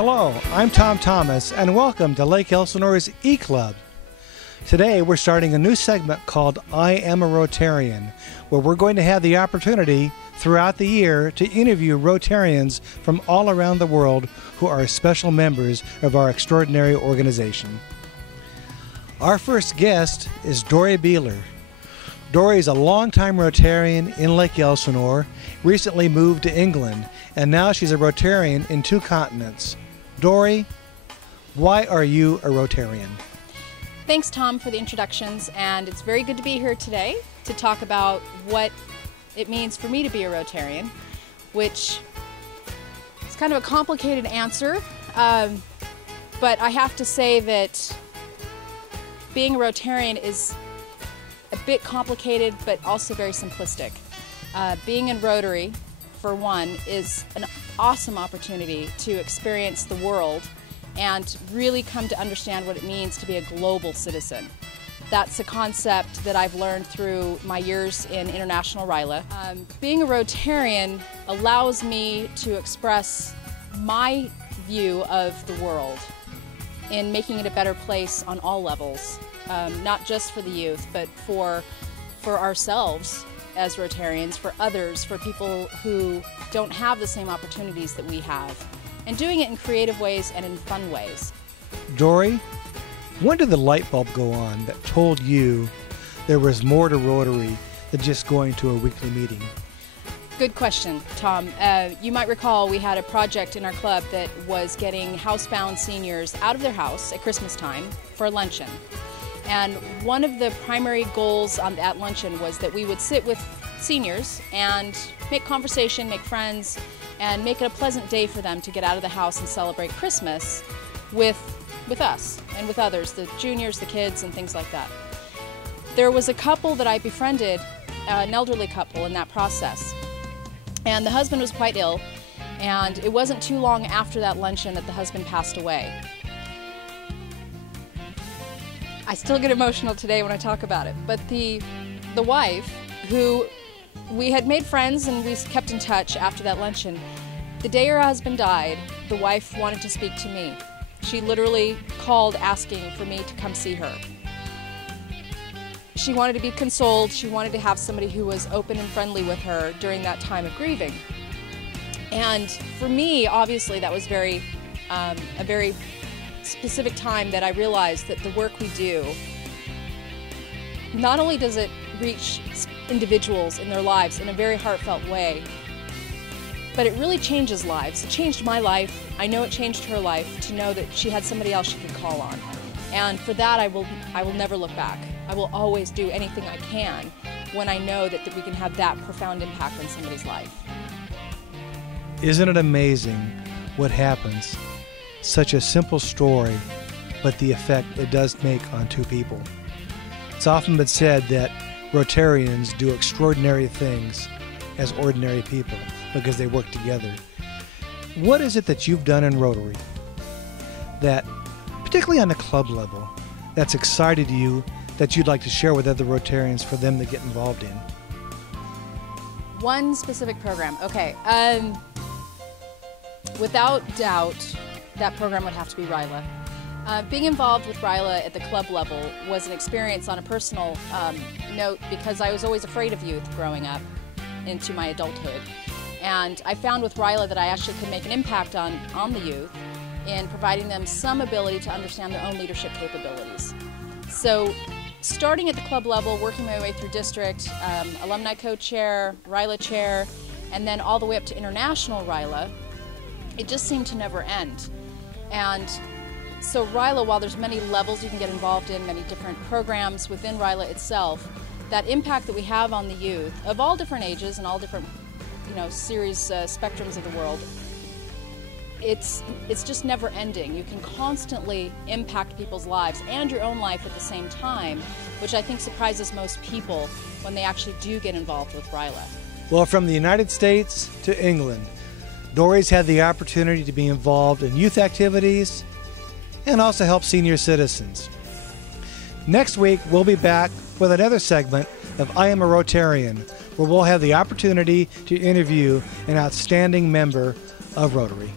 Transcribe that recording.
Hello, I'm Tom Thomas, and welcome to Lake Elsinore's E-Club. Today we're starting a new segment called I Am a Rotarian, where we're going to have the opportunity throughout the year to interview Rotarians from all around the world who are special members of our extraordinary organization. Our first guest is Dory Beeler. Dory is a longtime Rotarian in Lake Elsinore, recently moved to England, and now she's a Rotarian in 2 continents. Dory, why are you a Rotarian? Thanks, Tom, for the introductions, and it's very good to be here today to talk about what it means for me to be a Rotarian, which is kind of a complicated answer, but I have to say that being a Rotarian is a bit complicated, but also very simplistic. Being in Rotary, for one, is an awesome opportunity to experience the world and really come to understand what it means to be a global citizen. That's a concept that I've learned through my years in International RILA. Being a Rotarian allows me to express my view of the world in making it a better place on all levels, not just for the youth, but for ourselves as Rotarians, for others, for people who don't have the same opportunities that we have, and doing it in creative ways and in fun ways. Dory, when did the light bulb go on that told you there was more to Rotary than just going to a weekly meeting? Good question, Tom. You might recall we had a project in our club that was getting housebound seniors out of their house at Christmas time for a luncheon. And one of the primary goals at luncheon was that we would sit with seniors and make conversation, make friends, and make it a pleasant day for them to get out of the house and celebrate Christmas with us and with others, the juniors, the kids, and things like that. There was a couple that I befriended, an elderly couple, in that process. And the husband was quite ill, and it wasn't too long after that luncheon that the husband passed away. I still get emotional today when I talk about it, but the wife, who we had made friends and we kept in touch after that luncheon, the day her husband died, the wife wanted to speak to me. She literally called asking for me to come see her. She wanted to be consoled. She wanted to have somebody who was open and friendly with her during that time of grieving. And for me, obviously, that was a very specific time that I realized that the work we do, not only does it reach individuals in their lives in a very heartfelt way, but it really changes lives. It changed my life. I know it changed her life to know that she had somebody else she could call on. And for that, I will never look back. I will always do anything I can when I know that we can have that profound impact on somebody's life. Isn't it amazing what happens? Such a simple story, but the effect it does make on 2 people. It's often been said that Rotarians do extraordinary things as ordinary people because they work together. What is it that you've done in Rotary that, particularly on the club level, that's excited you, that you'd like to share with other Rotarians for them to get involved in? One specific program. Okay. Without doubt, that program would have to be RILA. Being involved with RILA at the club level was an experience on a personal note because I was always afraid of youth growing up into my adulthood. And I found with RILA that I actually could make an impact on the youth in providing them some ability to understand their own leadership capabilities. So starting at the club level, working my way through district, alumni co-chair, RILA chair, and then all the way up to international RILA, it just seemed to never end. And so RILA, while there's many levels you can get involved in, many different programs within RILA itself, that impact that we have on the youth of all different ages and all different, series, spectrums of the world, it's just never ending. You can constantly impact people's lives and your own life at the same time, which I think surprises most people when they actually do get involved with RILA. Well, from the United States to England, Dory's had the opportunity to be involved in youth activities and also help senior citizens. Next week, we'll be back with another segment of I Am a Rotarian, where we'll have the opportunity to interview an outstanding member of Rotary.